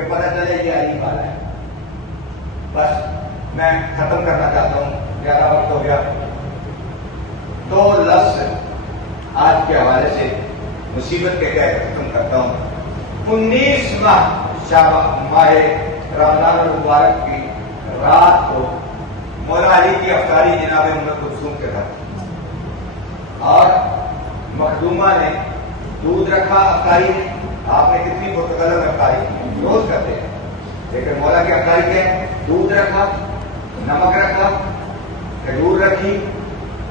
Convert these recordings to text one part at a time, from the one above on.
کہ پتہ چلے یہ علی والا ہے. بس میں ختم کرنا چاہتا ہوں، زیادہ وقت ہو گیا. 2 لفظ آج کے حوالے سے مصیبت کے کہہ ختم کرتا ہوں. 19 ماہ رمضان المبارک کی رات کو مولا علی کی افطاری جناب ام کلثوم کے گھر، اور مخدومہ نے دودھ رکھا افطاری میں. آپ نے کتنی متکلم افطاری روز کرتے ہیں، لیکن مولا کی افطاری کیا ہے؟ دودھ رکھا، نمک رکھا، کھجور رکھی،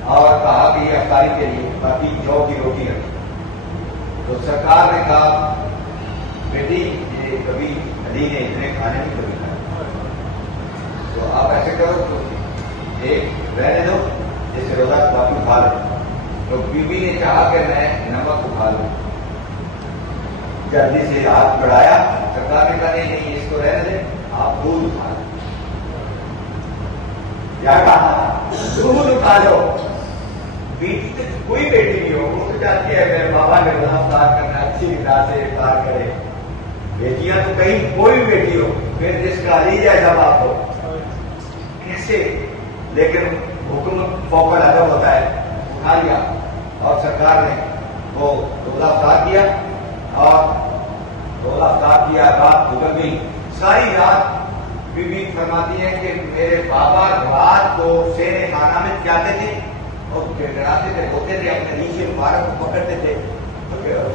اور کہا کہ یہ افطاری کے لیے، باقی جو کی روٹی رکھی. تو سرکار نے کہا بیٹی یہ کبھی علی نے اتنے کھانے بھی کبھی کھائے، تو آپ ایسے کرو تو ایک رہنے دو، جیسے روزہ باقی کھا لو. تو بی بی نے چاہا کہ میں نمک اٹھا لوں، جلدی سے ہاتھ بڑھایا. سرکار نے کہا نہیں اس کو رہنے دیں، آپ دودھ اٹھا لو. کیا کہا؟ دودھ اٹھا لو. بیٹی کوئی بیٹی نہیں ہو، وہ تو چاہتی ہے میرے بابا نے روزہ افطار کرنا، اچھی نگاہ سے افطار کرے. بیٹیاں تو کہیں کوئی بیٹی ہو، پھر جس کا علی جیسا باپ ہو کیسے، لیکن حکم فوق الادب ہوتا ہے. اٹھا لیا اور سرکار نے وہ روزہ افطار کیا، اور روزہ افطار کیا. رات گزر گئی، ساری رات بی بی فرماتی ہے کہ میرے بابا رات کو سینے خانہ میں جاتے تھے اور گڑگڑاتے تھے، روتے تھے، اپنے ریشے مبارک کو پکڑتے تھے،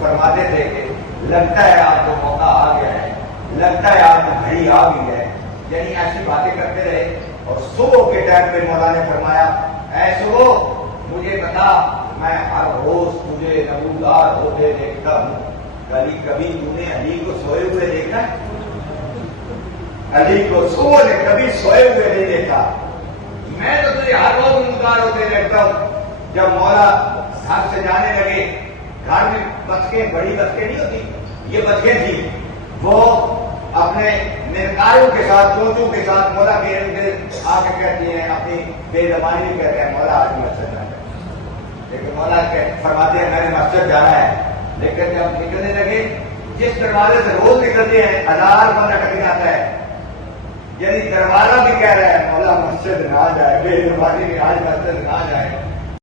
فرماتے تھے کہ لگتا ہے آپ کو موقع آ گیا ہے، لگتا ہے آپ کو گھڑی آ گئی ہے. یعنی ایسی باتیں کرتے رہے. اور صبح کے ٹائم پہ مولا نے فرمایا اے صبح مجھے بتا، میں ہر روز تجھے نمودار ہوتے دیکھتا ہوں، کبھی تم نے علی کو سوئے ہوئے دیکھا؟ علی کو صبح نے کبھی سوئے ہوئے نہیں دیکھا. میں تو تجھے ہر روز نمودار ہوتے دیکھتا ہوں. جب مولا گھر سے جانے لگے، گھر میں بچکیں، بڑی بچکیں نہیں ہوتی، یہ بچکیں تھیں، وہ اپنے نرکاروں کے ساتھ، چوچوں کے ساتھ مولا کے آ کے کہتی ہیں، اپنی بے زبانی بھی کہتے ہیں مولا آج مسجد جانا ہے. لیکن مولا فرماتے ہیں میں نے مسجد جانا ہے. لیکن جب نکلنے لگے، جس دروازے سے روز نکلتے ہیں 1000 بندہ کٹی جاتا ہے، یعنی دروازہ بھی کہہ رہا ہے مولا مسجد نہ جائے، بے زبانی میں آج مسجد نہ جائے.